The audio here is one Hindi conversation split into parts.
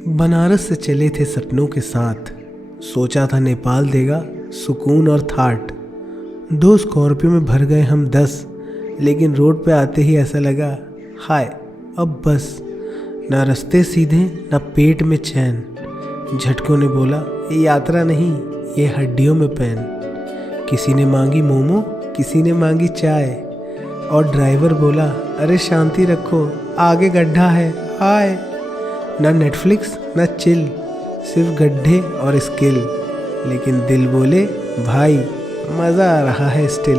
बनारस से चले थे सपनों के साथ, सोचा था नेपाल देगा सुकून और थाट। 2 स्कॉर्पियो में भर गए हम 10, लेकिन रोड पे आते ही ऐसा लगा हाय अब बस। ना रास्ते सीधे ना पेट में चैन, झटकों ने बोला ये यात्रा नहीं ये हड्डियों में पैन। किसी ने मांगी मोमो, किसी ने मांगी चाय, और ड्राइवर बोला अरे शांति रखो आगे गड्ढा है हाय। ना नेटफ्लिक्स ना चिल, सिर्फ गड्ढे और स्किल, लेकिन दिल बोले भाई मज़ा आ रहा है स्टिल।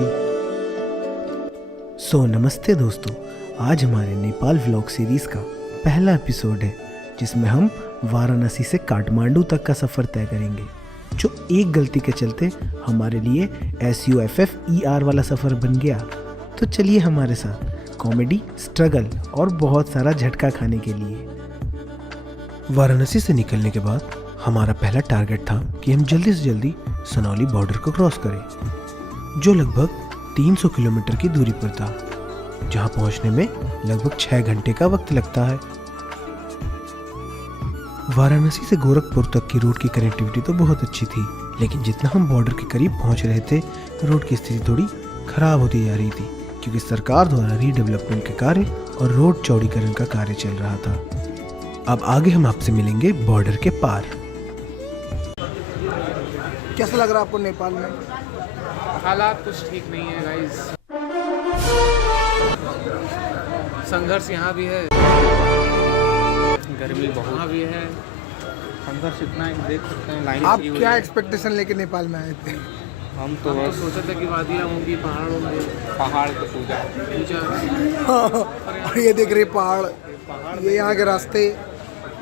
नमस्ते दोस्तों, आज हमारे नेपाल व्लॉग सीरीज़ का पहला एपिसोड है जिसमें हम वाराणसी से काठमांडू तक का सफ़र तय करेंगे, जो एक गलती के चलते हमारे लिए SUFFER वाला सफ़र बन गया। तो चलिए हमारे साथ कॉमेडी, स्ट्रगल और बहुत सारा झटका खाने के लिए। वाराणसी से निकलने के बाद हमारा पहला टारगेट था कि हम जल्दी से जल्दी सनौली बॉर्डर को क्रॉस करें, जो लगभग 300 किलोमीटर की दूरी पर था, जहां पहुंचने में लगभग 6 घंटे का वक्त लगता है। वाराणसी से गोरखपुर तक की रोड की कनेक्टिविटी तो बहुत अच्छी थी, लेकिन जितना हम बॉर्डर के करीब पहुंच रहे थे रोड की स्थिति थोड़ी खराब होती जा रही थी, क्योंकि सरकार द्वारा रीडेवलपमेंट के कार्य और रोड चौड़ीकरण का कार्य चल रहा था। अब आगे हम आपसे मिलेंगे बॉर्डर के पार। कैसा लग रहा है आपको नेपाल में? हालात कुछ ठीक नहीं है गाइस। संघर्ष यहाँ भी है, गर्मी बहुत भी है, संघर्ष इतना है देख सकते हैं। लाइन आप क्या एक्सपेक्टेशन लेके नेपाल में आए थे? हम तो बस सोचा था कि वादियाँ होंगी, पहाड़ होंगे, पहाड़ की पूजा। और ये देख रहे पहाड़, ये यहाँ के रास्ते,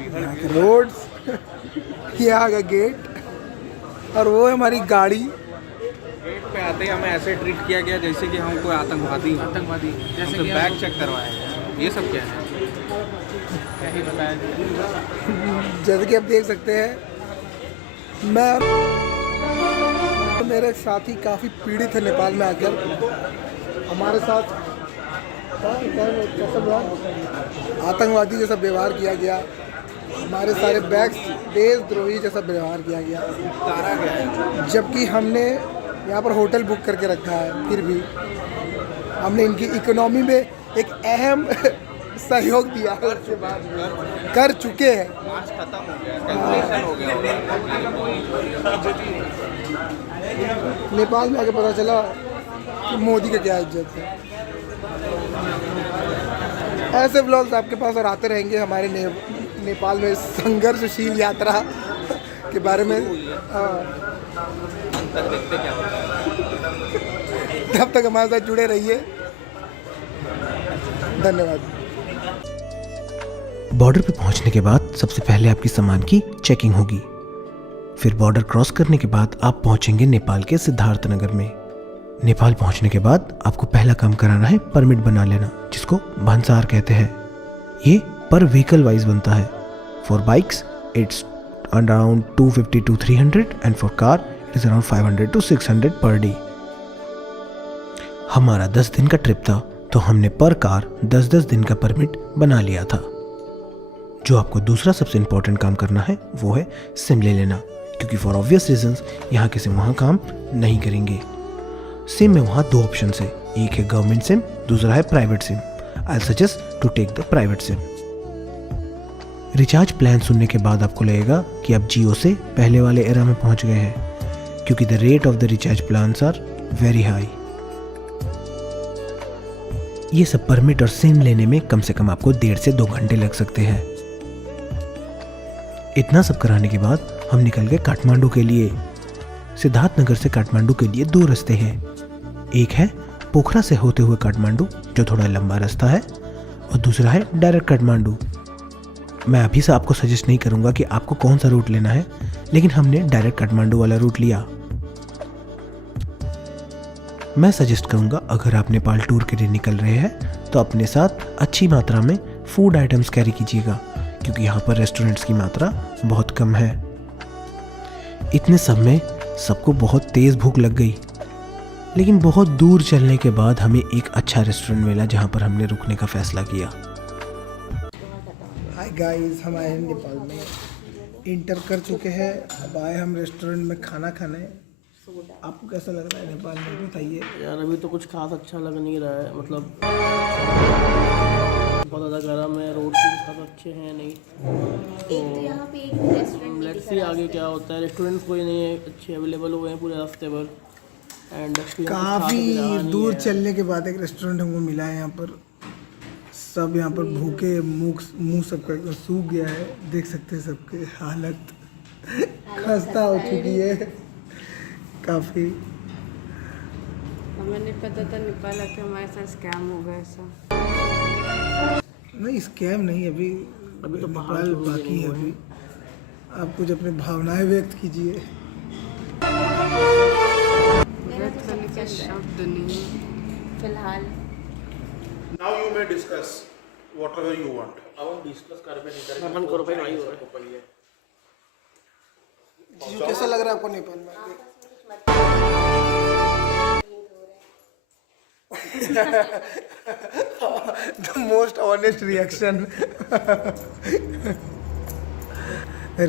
यहाँ के रोड्स, यहाँ का गेट, और वो है हमारी गाड़ी। गेट पे आते ही हमें ऐसे ट्रीट किया गया जैसे कि हम कोई आतंकवादी जैसे कि बैग चेक करवाया गया। ये सब क्या है, क्या ही बताया जाए। जैसे कि आप देख सकते हैं, मैं मेरे साथी काफ़ी पीड़ित है नेपाल में आकर। हमारे साथ आतंकवादी जैसा व्यवहार किया गया, हमारे सारे बैग्स देशद्रोही जैसा व्यवहार किया गया, जबकि हमने यहाँ पर होटल बुक करके रखा है। फिर भी हमने इनकी इकोनॉमी में एक अहम सहयोग दिया है, कर चुके हैं। नेपाल में आके पता चला कि मोदी का क्या इज्जत है। ऐसे व्लॉग्स आपके पास और आते रहेंगे हमारे नेपाल में संघर्षशील यात्रा के बारे में। तब तक हमारे साथ जुड़े रहिए। धन्यवाद। बॉर्डर पे पहुंचने के बाद सबसे पहले आपकी सामान की चेकिंग होगी। फिर बॉर्डर क्रॉस करने के बाद आप पहुंचेंगे नेपाल के सिद्धार्थनगर में। नेपाल पहुंचने के बाद आपको पहला काम कराना है परमिट बना लेना, जिसको भंसार कहते हैं। ये पर व्हीकल वाइज बनता है। For bikes it's around 250 to 300 and for car it is around 500 to 600 per day. हमारा 10 दिन का ट्रिप था, तो हमने पर कार 10-10 दिन का परमिट बना लिया था। जो आपको दूसरा सबसे इम्पोर्टेंट काम करना है वो है सिम ले लेना, क्योंकि फॉर ऑब्वियस रीजंस यहाँ के सिम वहाँ काम नहीं करेंगे। सिम में वहाँ 2 ऑप्शन है, एक है गवर्नमेंट सिम, दूसरा है private SIM. I suggest to take the private SIM. Recharge plan सुनने के बाद आपको लगेगा कि आप जियो से पहले वाले एरा में पहुँच गए हैं, क्योंकि the rate of the recharge plans are very high. ये सब परमिट और सिम लेने में कम से कम आपको 1.5 से 2 घंटे लग सकते हैं। इतना सब कराने के बाद हम निकल गए काठमांडू के लिए। सिद्धार्थनगर से काठमांडू के लिए 2 रास्ते हैं। एक है पोखरा से होते हुए काठमांडू, जो थोड़ा लंबा रास्ता है, और दूसरा है डायरेक्ट काठमांडू। मैं अभी से आपको सजेस्ट नहीं करूंगा कि आपको कौन सा रूट लेना है, लेकिन हमने डायरेक्ट काठमांडू वाला रूट लिया। मैं सजेस्ट करूंगा अगर आप नेपाल टूर के लिए निकल रहे हैं तो अपने साथ अच्छी मात्रा में फूड आइटम्स कैरी कीजिएगा, क्योंकि यहाँ पर रेस्टोरेंट्स की मात्रा बहुत कम है। इतने सब में सबको बहुत तेज़ भूख लग गई, लेकिन बहुत दूर चलने के बाद हमें एक अच्छा रेस्टोरेंट मिला जहाँ पर हमने रुकने का फैसला किया। हाय गाइस, हम आए हैं नेपाल में, इंटर कर चुके हैं। अब आए हम रेस्टोरेंट में खाना खाने। आपको कैसा लग रहा है नेपाल में, बताइए। यार अभी तो कुछ खास अच्छा लग नहीं रहा है, मतलब बहुत ज़्यादा गर्म है, रोड भी खास अच्छे हैं नहीं। तो यहाँ पे एक रेस्टोरेंट लेट्स सी आगे क्या होता है। रेस्टोरेंट कोई नहीं है अच्छे अवेलेबल हुए हैं पूरे रास्ते पर, एंड काफ़ी दूर चलने के बाद एक रेस्टोरेंट हमको मिला है यहाँ पर। सब यहाँ पर भूखे, मुंह सबका एकदम सूख गया है। देख सकते हैं सबके हालत खस्ता हो चुकी है काफ़ी। हमें नहीं पता था नेपाल आके हमारे साथ स्कैम होगा ऐसा। नहीं, स्कैम नहीं, अभी तो नेपाल बाकी है। अभी आप कुछ अपनी भावनाएं व्यक्त कीजिए। व्यक्त करने के शब्द नहीं फिलहाल। Now you may discuss whatever you want. Discuss कर पे नहीं करेंगे, मन करो भाई, नहीं हो रहा है। जीजू, कैसा लग रहा है आपको नेपाल में? The most honest reaction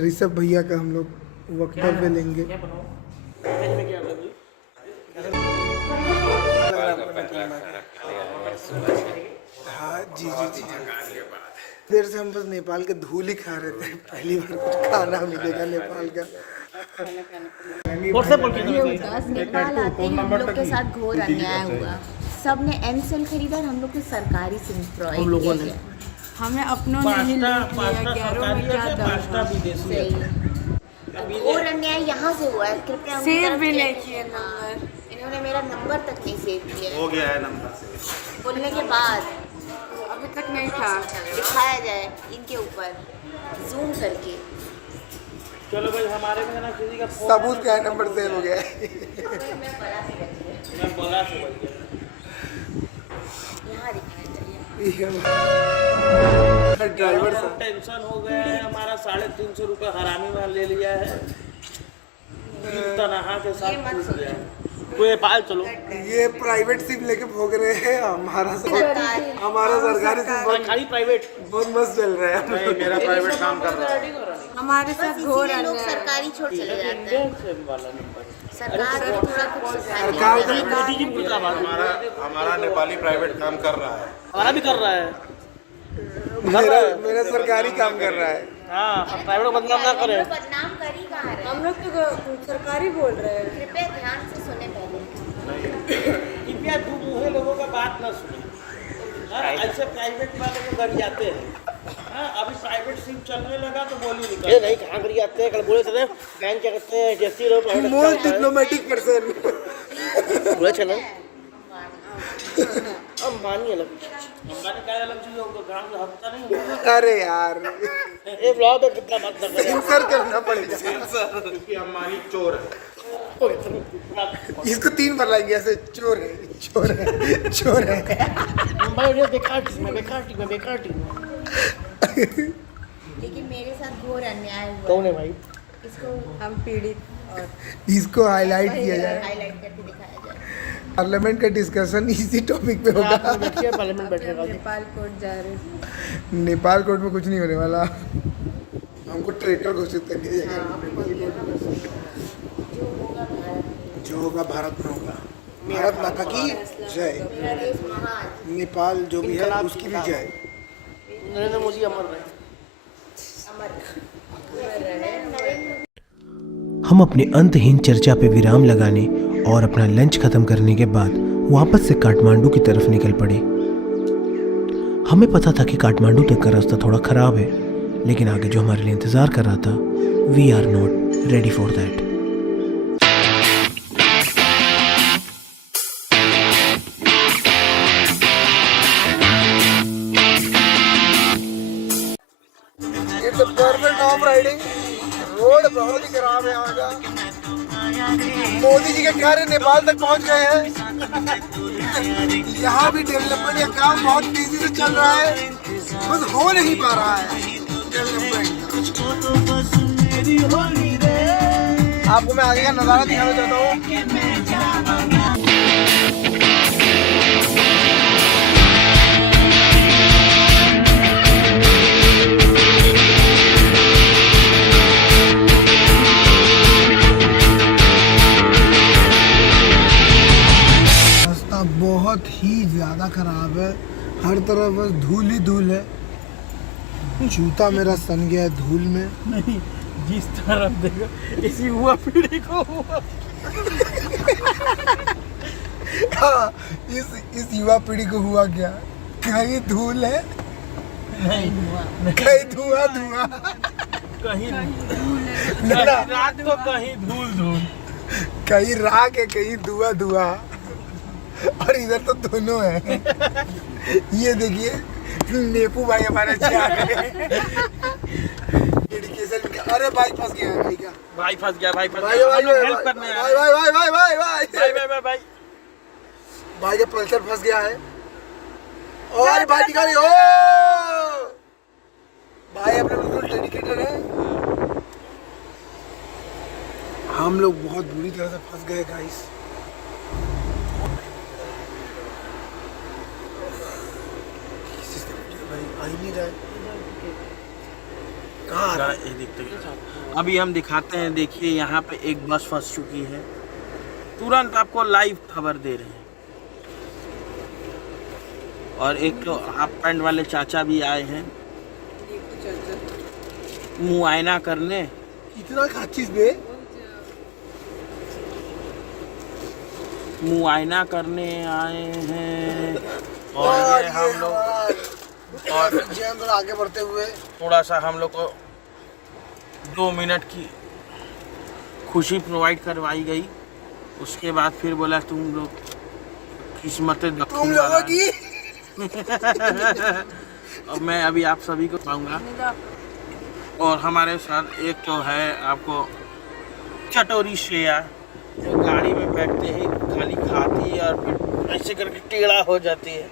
Rishabh भैया का हम लोग वक्तव्य लेंगे। हाँ जी जी जी, देर से हम बस नेपाल के धूल ही खा रहे थे। पहली बार कुछ खाना मिलेगा नेपाल का। ये उदास नेपाल आते ही हम लोग के साथ घोर अन्याय हुआ। सब ने एमसेल खरीदा और हम लोग को सरकारी सिम प्रोवाइड किया गया। हमें अपनों ने ही लूट लिया, गैरों में क्या दम। और अन्याय यहाँ से हुआ है। कृपया सेव भी नहीं किए नंबर। इन्होंने मेरा नंबर तक नहीं सेव किया। हो गया है नंबर से। बोलने के बाद अभी तक नहीं था। दिखाया जाए इनके ऊपर जूम करके। चलो भाई, हमारे में ना किसी का सबूत क्या है, नंबर सेव हो गया है। मैं बोला से बोल गया। यहाँ दिखाया जाए। ड्राइवर हम टेंशन हो गया है, हमारा 350 रुपये हरामी में ले लिया है। तनहा के साथ पूछ गया है। कोई नेपाल चलो। ये प्राइवेट सिम लेके भोग रहे हैं। हमारा सरकारी सिम खाली प्राइवेट बहुत मस्त चल रहा है। नहीं, मेरा प्राइवेट काम कर रहा है। हमारे साथ घोर इसीलिए लोग अन्याय। सरकारी छोड़ चले जाते हैं। वाला नंबर सरकार भी थोड़ा कुछ सरकार हमारा नेपाली प्राइवेट काम कर रहा है। हमारा भी कर रहा है। मेरा सरकारी काम कर रहा है। हाँ, प्राइवेट को बदनाम ना करे। बदनाम कर ही कहाँ रहे हैं? हम लोग तो सरकारी बोल रहे हैं। कृपया ध्यान से सुने पहले। कृपया दो मुँहे लोगों का बात ना सुने। ऐसे प्राइवेट वाले को घर जाते हैं। अभी प्राइवेट सिम चलने लगा तो बोली निकल नहीं, कहाँ घर जाते हैं। कल बोले थे बैंक क्या करते हैं, जैसी लोग प्राइवेट मोस्ट डिप्लोमेटिक पर्सन। बोले चलो अंबानी अलग, अंबानी का अलग चीज होगा, गांव में हफ्ता नहीं होगा। अरे यार, ये ब्लॉग में कितना बात कर रहे हैं। सेंसर करना पड़ेगा। क्योंकि अंबानी चोर है। इसको 3 बार लाएंगे ऐसे। चोर है, चोर है, चोर है। भाई बेकार टीम है, बेकार टीम है। लेकिन मेरे साथ घोर अन्याय हुआ। कौन है भाई? इसको हम पीड़ित और इसको हाईलाइट किया जाए। हाईलाइट करके दिखाया जाए। पार्लियामेंट का डिस्कशन इसी टॉपिक पे होगा। बैठिए, पार्लियामेंट बैठेगा। नेपाल कोर्ट जा रहे हैं। नेपाल कोर्ट में कुछ नहीं होने वाला। हमको ट्रेटर घोषित कर दिया जाएगा। जो होगा भारत में होगा। भारत माता की जय। मेरा देश महान। नेपाल जो भी है उसकी भी जय। नरेंद्र मोदी अमर रहे। हम अपनी अंतहीन चर्चा पे विराम लगाने और अपना लंच खत्म करने के बाद वापस से काठमांडू की तरफ निकल पड़े। हमें पता था कि काठमांडू तक का रास्ता थोड़ा खराब है, लेकिन आगे जो हमारे लिए इंतज़ार कर रहा था, we are not ready for that. It's perfect of riding. Road बहुत ही खराब है यहाँ का। मोदी जी के कार्य नेपाल तक पहुँच गए हैं। यहाँ भी डेवलपमेंट का काम बहुत तेजी से चल रहा है, बस हो नहीं पा रहा है डेवलपमेंट। आपको मैं आगे का नज़ारा दिखाना चाहता हूँ। हर तरफ बस धूल ही धूल है। जूता मेरा सन गया है धूल में। नहीं, जिस तरफ देखो इसी हुआ पीढ़ी को हुआ। हाँ, इस युवा पीढ़ी को हुआ क्या? कहीं धूल है, कहीं धुआं धुआं, कहीं रात को कहीं धूल धूल, कहीं राख है, कहीं धुआं धुआं, और इधर तो दोनों है। ये देखिए नेपू भाई हमारे अच्छे आ गए। अरे भाई फंस गया है भाई। क्या भाई फंस गया, भाई फंस भाई गया। भाई हम लोग भाई हेल्प करने भाई भाई भाई भाई भाई भाई भाई भाई भाई का पल्सर फंस गया है। और भाई निकाली ओ भाई अपने बिल्कुल डेडिकेटेड है। हम लोग बहुत बुरी तरह से फंस गए गाइस। भाई आ ही नहीं रहा है। कहाँ आ रहा है? ये देखते हैं। अभी हम दिखाते हैं, देखिए यहाँ पे एक बस फंस चुकी है। तुरंत आपको लाइव खबर दे रहे हैं। और एक तो हाफ पैंट वाले चाचा भी आए हैं मुआयना करने। इतना खाचिस बे मुआयना करने आए हैं। और ये हम लोग और जैम आगे बढ़ते हुए थोड़ा सा हम लोग को 2 मिनट की खुशी प्रोवाइड करवाई गई। उसके बाद फिर बोला तुम लोग किस्मतें तुम लोगों की। और मैं अभी आप सभी को पाऊंगा। और हमारे साथ एक तो है आपको चटोरी श्रेया, जो गाड़ी में बैठते ही खाली खाती है और फिर ऐसे करके टेढ़ा हो जाती है।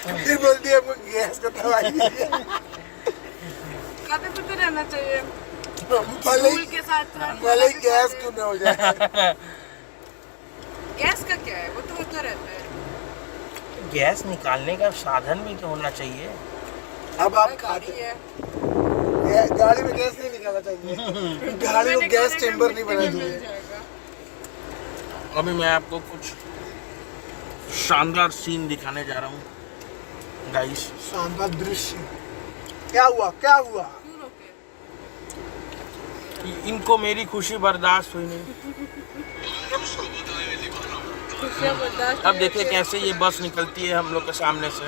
फिर बोलती है आपको गैस का दवाई दीजिए। खाते पीते रहना चाहिए भले फूल के साथ भले ही गैस क्यों ना हो जाए। गैस का क्या है, वो तो होता रहता है। गैस निकालने का साधन भी तो होना चाहिए। अब आप खाते है गाड़ी में गैस नहीं निकालना चाहिए। गाड़ी में गैस चेंबर नहीं बनाना चाहिए। अभी मैं आपको कुछ शानदार सीन दिखाने जा रहा हूँ गाइस। शानदार दृश्य। क्या हुआ क्या हुआ? इनको मेरी खुशी बर्दाश्त हुई नहीं। अब देखिए कैसे ये बस निकलती है हम लोग के सामने से।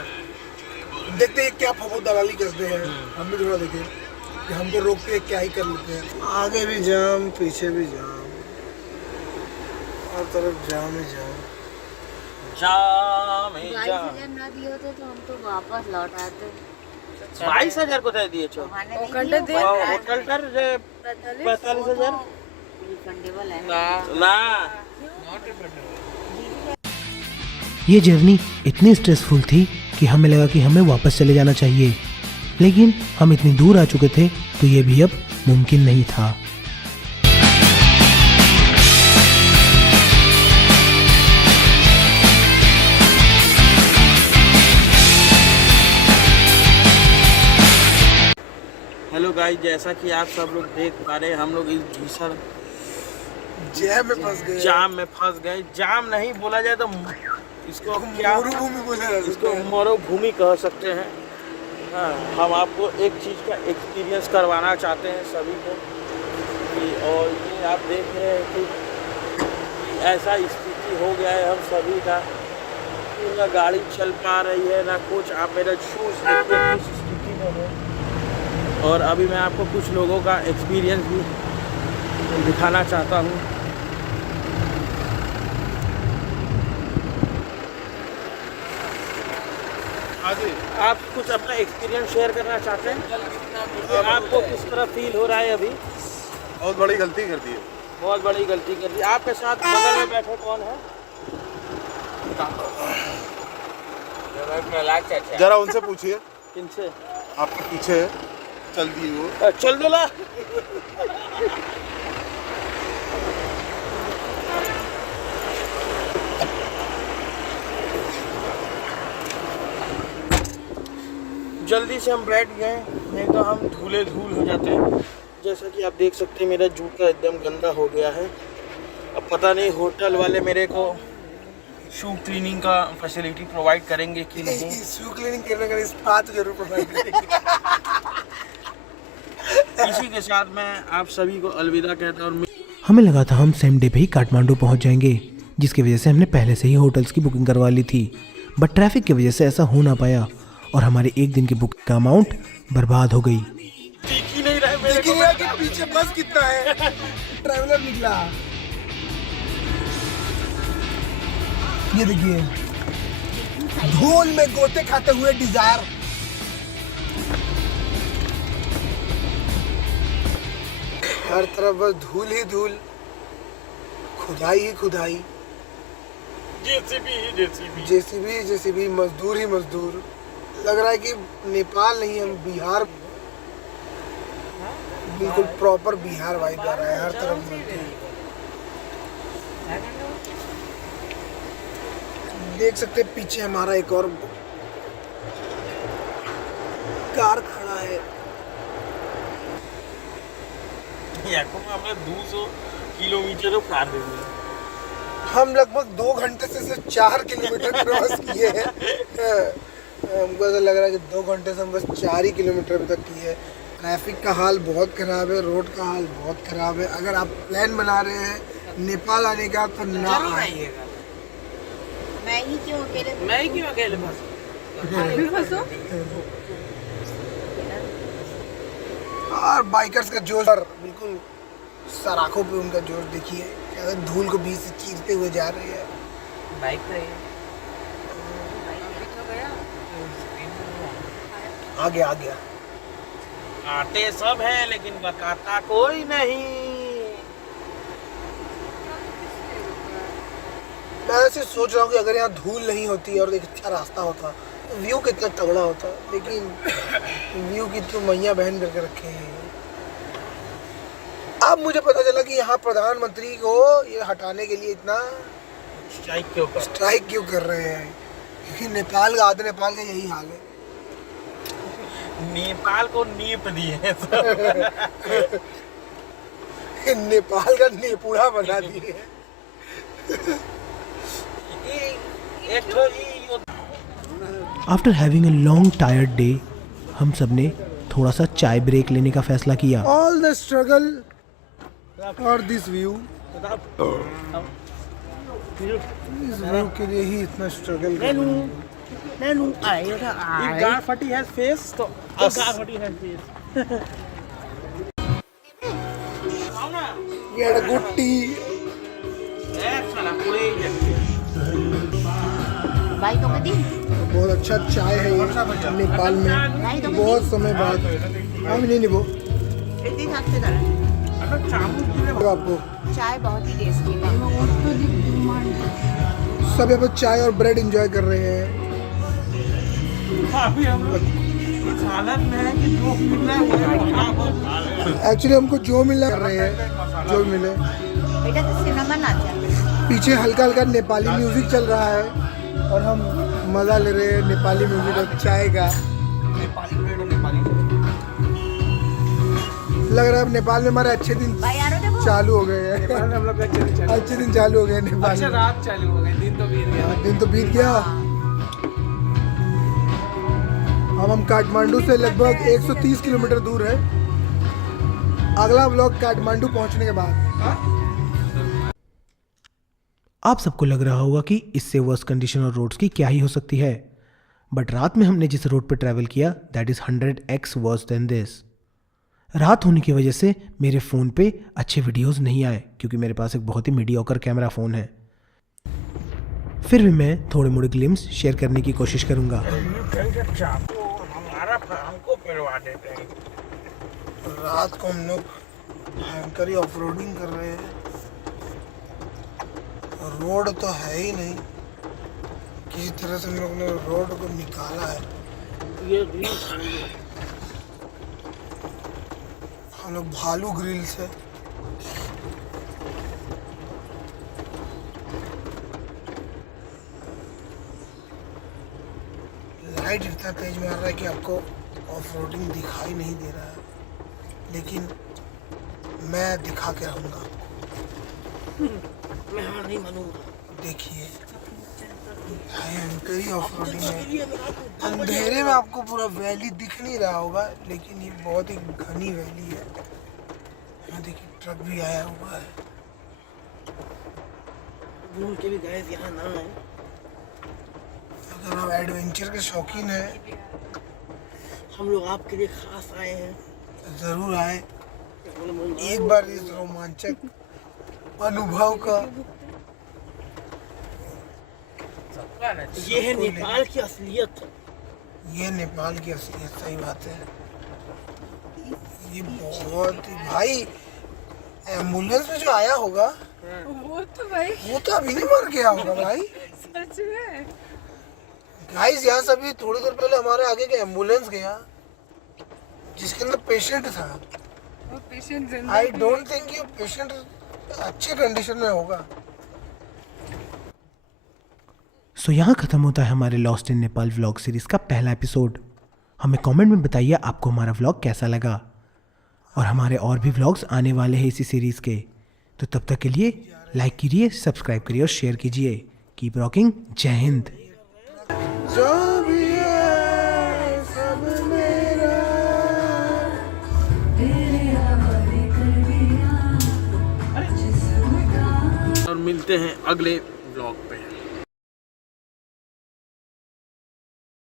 देखते हैं क्या फफो दलाली करते हैं। हम भी थोड़ा देखें कि हमको रोकते हैं क्या ही कर लेते हैं। आगे भी जाम, पीछे भी जाम, हर तरफ जाम ही जाम। जाम ही गाड़ी जाम। अगर ना दिए होते तो हम तो वापस लौट आते। 22,000 कोথায় দিয়েছো? হোটেল টার যে 45,000 रिफंडेबल है না। ये जर्नी इतनी स्ट्रेसफुल थी कि हमें लगा कि हमें वापस चले जाना चाहिए, लेकिन हम इतनी दूर आ चुके थे तो ये भी अब मुमकिन नहीं था। हेलो गाइस, जैसा कि आप सब लोग देख पा रहे हैं, हम लोग इस भीषण जैम में फंस गए। जाम में फंस गए। जाम नहीं बोला जाए तो इसको क्या, मरुभूमि बोला जा सकता इसको है। मरुभूमि कह सकते हैं। हाँ, हम आपको एक चीज़ का एक्सपीरियंस करवाना चाहते हैं सभी को कि, और ये आप देख रहे हैं कि ऐसा स्थिति हो गया है हम सभी का कि ना गाड़ी चल पा रही है ना कुछ। आप मेरा शूज़ देखिए किस स्थिति में है। और अभी मैं आपको कुछ लोगों का एक्सपीरियंस भी दिखाना चाहता हूँ। आप कुछ अपना एक्सपीरियंस शेयर करना चाहते हैं? आपको किस तरह फील हो रहा है अभी? बहुत बड़ी गलती कर दी है। बहुत बड़ी गलती कर दी। आपके साथ बगल में बैठे कौन है? जरा उनसे पूछिए, किनसे? आपके पीछे है, चल दी वो। चल दूल्हा। जल्दी से हम बैठ गए, नहीं तो हम धूले धूल हो जाते हैं। जैसा कि आप देख सकते हैं मेरा जूता एकदम गंदा हो गया है। अब पता नहीं होटल वाले मेरे को शू क्लीनिंग का फैसिलिटी प्रोवाइड करेंगे कि नहीं? शू क्लीनिंग करने का स्पा तो जरूर प्रोवाइड करेंगे। इसी के साथ मैं आप सभी को अलविदा कहता हूँ और हमें लगा था हम सेम डे पे ही काठमांडू पहुंच जाएंगे, जिसकी वजह से हमने पहले से ही होटल्स की बुकिंग करवा ली थी। बट ट्रैफिक की वजह से ऐसा हो ना पाया और हमारे एक दिन की बुकिंग का अमाउंट बर्बाद हो गई। लेकिन यार कि पीछे बस कितना है, ट्रैवलर निकला। ये देखिए धूल में गोते खाते हुए डिजायर। हर तरफ बस धूल ही धूल, खुदाई ही खुदाई, जेसीबी, मजदूर ही मजदूर। लग रहा है कि नेपाल नहीं हम बिहार, बिल्कुल प्रॉपर बिहार वाइब आ रहा है हर तरफ मजदूर। देख सकते हैं पीछे हमारा एक और कार खड़ा है। আমরা 200 किलोमीटर पार हो गए। हम लगभग 2 घंटे से 4 किलोमीटर क्रॉस किए हैं। हमको ऐसा लग रहा है कि 2 घंटे से हम बस 4 ही किलोमीटर तक किए हैं। ट्रैफिक का हाल बहुत ख़राब है, रोड का हाल बहुत ख़राब है। अगर आप प्लान बना रहे हैं नेपाल आने का तो ना आइएगा। मैं ही क्यों अकेले फंसो? और बाइकर्स का जोश बिल्कुल सराखों पे उनका जोश देखिए, कैसे धूल को बीच से चीरते हुए जा रहे हैं। बाइक पे आ गया आते सब है लेकिन बताता कोई नहीं। मैं ऐसे सोच रहा हूँ कि अगर यहाँ धूल नहीं होती और एक अच्छा रास्ता होता तो व्यू कितना तगड़ा होता, लेकिन व्यू की तो मैया बहन करके रखे हैं। अब मुझे पता चला कि यहाँ प्रधानमंत्री को ये हटाने के लिए इतना स्ट्राइक क्यों कर रहे हैं, क्योंकि नेपाल का आधे नेपाल का यही हाल है। नेपाल को नीप दिए हैं नेपाल का नेपुड़ा बना दिए। After having a long tired day हम सब ने थोड़ा सा चाय ब्रेक लेने का फैसला किया। All the struggle for this view, इस व्यू के लिए ही इतना स्ट्रगल कर रहे हैं। If Garfati has face, तो Garfati has face. We had a good tea. भाई तो कदी बहुत अच्छा चाय है ये नेपाल में, बहुत समय बाद। हम नहीं निभो आपको चाय बहुत ही टेस्टी है। सब यहाँ पर चाय और ब्रेड एंजॉय कर रहे हैं। अभी हम लोग इस हालत में है कि जो मिल रहा है एक्चुअली हमको जो मिला कर रहे हैं, जो मिले। बेटा तो सिनेमा ना जा, पीछे हल्का हल्का नेपाली म्यूजिक चल रहा है और हम मजा ले रहे हैं नेपाली म्यूजिक और चाय का। लग रहा है अब नेपाल में हमारे अच्छे दिन भाई यारो देखो चालू हो गए हैं। अच्छे दिन चालू हो गए नेपाल में। रात चालू हो गई, दिन तो बीत गया। अब हम काठमांडू से लगभग 130 किलोमीटर दूर है। अगला व्लॉग काठमांडू पहुंचने के बाद। आप सबको लग रहा होगा कि इससे वर्स्ट कंडीशन और रोड्स की क्या ही हो सकती है, बट रात में हमने जिस रोड पर ट्रैवल किया that is 100x worse than this. रात होने की वजह से मेरे फ़ोन पे अच्छे वीडियोस नहीं आए क्योंकि मेरे पास एक बहुत ही मीडियोकर कैमरा फ़ोन है। फिर भी मैं थोड़े मोड़े ग्लिम्स शेयर करने की कोशिश करूँगा। हमको पिलवा देते हैं। रात को हम लोग भयंकर ही ऑफ रोडिंग कर रहे हैं। रोड तो है ही नहीं, किसी तरह से हम लोग ने रोड को निकाला है। हम लोग भालू ग्रिल से लाइट इतना तेज मार रहा है कि आपको ऑफ रोडिंग दिखाई नहीं दे रहा है, लेकिन मैं दिखा के रहूँगा। मैं हार नहीं मानूंगा। देखिए भयंकर ऑफ रोडिंग है। अंधेरे में आपको पूरा वैली दिख नहीं रहा होगा, लेकिन ये बहुत ही घनी वैली है। यहाँ देखिए ट्रक भी आया हुआ है। भूल के भी गए यहाँ ना है। अगर आप एडवेंचर के शौकीन हैं, हम लोग आपके लिए खास आए हैं। तो जरूर आए, एक बार इस रोमांचक अनुभव का। ये है नेपाल की असलियत। ये नेपाल की असलियत, सही बात है। ये बहुत ही भाई, एम्बुलेंस में जो आया होगा वो तो अभी नहीं मर गया होगा भाई। सच में गाइस, यहाँ से अभी थोड़ी देर पहले हमारे आगे के एम्बुलेंस गया जिसके अंदर पेशेंट था। पेशेंट आई डोंट थिंक ये पेशेंट अच्छे कंडीशन में होगा। सो यहाँ ख़त्म होता है हमारे lost in Nepal vlog series का पहला एपिसोड। हमें कमेंट में बताइए आपको हमारा व्लॉग कैसा लगा, और हमारे और भी व्लॉग्स आने वाले हैं इसी सीरीज़ के। तो तब तक के लिए लाइक कीजिए, सब्सक्राइब करिए और शेयर कीजिए। Keep rocking. जय हिंद। जो भी है सब मेरा। और मिलते हैं अगले ब्लॉग पे।